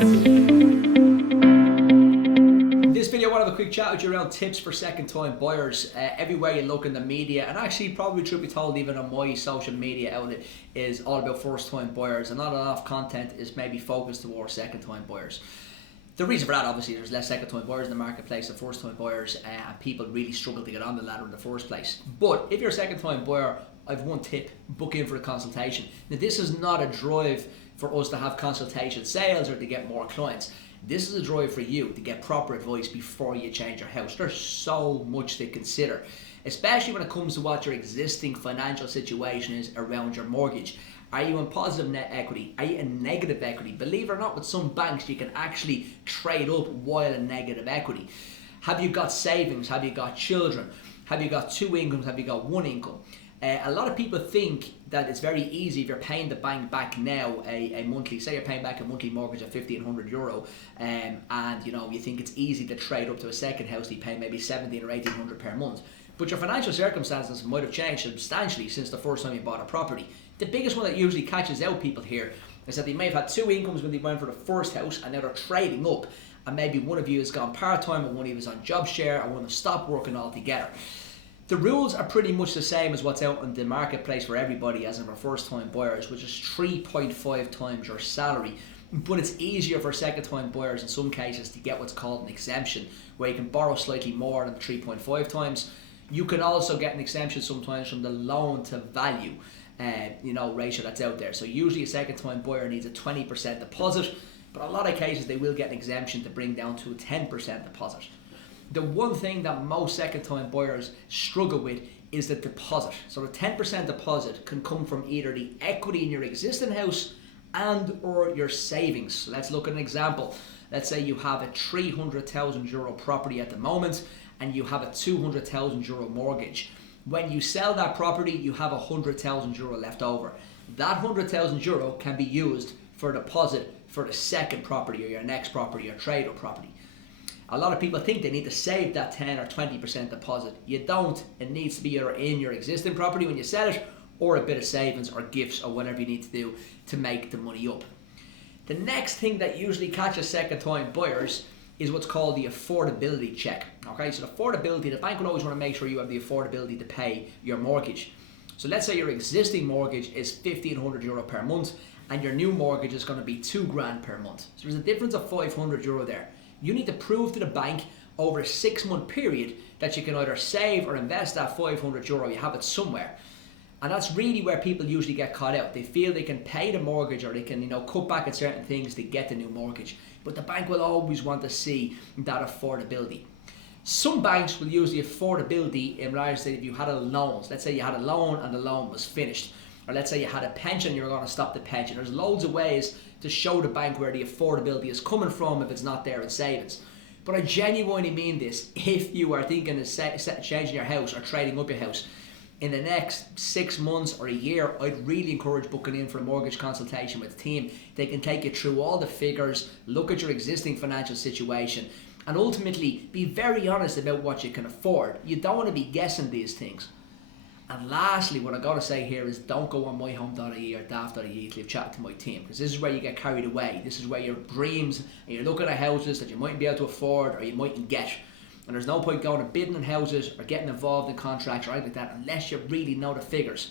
This video I want to have a quick chat with you around tips for second time buyers. Everywhere you look in the media, and actually probably truth be told even on my social media outlet, is all about first time buyers, and not enough content is maybe focused towards second time buyers. The reason for that, obviously, there's less second time buyers in the marketplace than first time buyers, and people really struggle to get on the ladder in the first place. But if you're a second time buyer, I've one tip: book in for a consultation. Now, this is not a drive for us to have consultation sales or to get more clients. This is a drive for you to get proper advice before you change your house. There's so much to consider, especially when it comes to what your existing financial situation is around your mortgage. Are you in positive net equity? Are you in negative equity? Believe it or not, with some banks you can actually trade up while in negative equity. Have you got savings? Have you got children? Have you got two incomes? Have you got one income? A lot of people think that it's very easy if you're paying the bank back now a monthly, say you're paying back a monthly mortgage of €1,500, and you think it's easy to trade up to a second house, you pay maybe $1,700 or $1,800 per month. But your financial circumstances might have changed substantially since the first time you bought a property. The biggest one that usually catches out people here is that they may have had two incomes when they went for the first house, and now they're trading up, and maybe one of you has gone part-time, or one of you is on job share, or one has stopped working altogether. The rules are pretty much the same as what's out in the marketplace for everybody as in for first time buyers, which is 3.5 times your salary. But it's easier for second time buyers in some cases to get what's called an exemption, where you can borrow slightly more than 3.5 times. You can also get an exemption sometimes from the loan to value ratio that's out there. So usually a second time buyer needs a 20% deposit, but in a lot of cases they will get an exemption to bring down to a 10% deposit. The one thing that most second time buyers struggle with is the deposit. So the 10% deposit can come from either the equity in your existing house and or your savings. Let's look at an example. Let's say you have a €300,000 property at the moment and you have a €200,000 mortgage. When you sell that property, you have €100,000 left over. That €100,000 can be used for a deposit for the second property or your next property or trade-up property. A lot of people think they need to save that 10 or 20% deposit. You don't. It needs to be either in your existing property when you sell it, or a bit of savings or gifts or whatever you need to do to make the money up. The next thing that usually catches second time buyers is what's called the affordability check. Okay, so the affordability, the bank will always want to make sure you have the affordability to pay your mortgage. So let's say your existing mortgage is €1,500 per month and your new mortgage is going to be €2,000 per month. So there's a difference of €500 there. You need to prove to the bank over a 6-month period that you can either save or invest that €500, you have it somewhere. And that's really where people usually get caught out. They feel they can pay the mortgage or they can cut back on certain things to get the new mortgage. But the bank will always want to see that affordability. Some banks will use the affordability in regards to if you had a loan. Let's say you had a loan and the loan was finished. Or let's say you had a pension, you're going to stop the pension. There's loads of ways to show the bank where the affordability is coming from if it's not there in savings. But I genuinely mean this. If you are thinking of changing your house or trading up your house in the next 6 months or a year, I'd really encourage booking in for a mortgage consultation with the team. They can take you through all the figures, look at your existing financial situation, and ultimately be very honest about what you can afford. You don't want to be guessing these things. And lastly, what I got to say here is don't go on myhome.ie or daft.ie to chat to my team, because this is where you get carried away. This is where your dreams and you're looking at houses that you mightn't be able to afford or you mightn't get. And there's no point going and bidding on houses or getting involved in contracts or anything like that unless you really know the figures.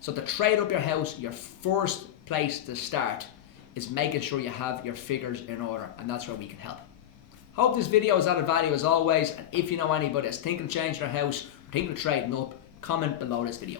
So to trade up your house, your first place to start is making sure you have your figures in order, and that's where we can help. Hope this video has added value as always, and if you know anybody that's thinking of changing their house or thinking of trading up, comment below this video.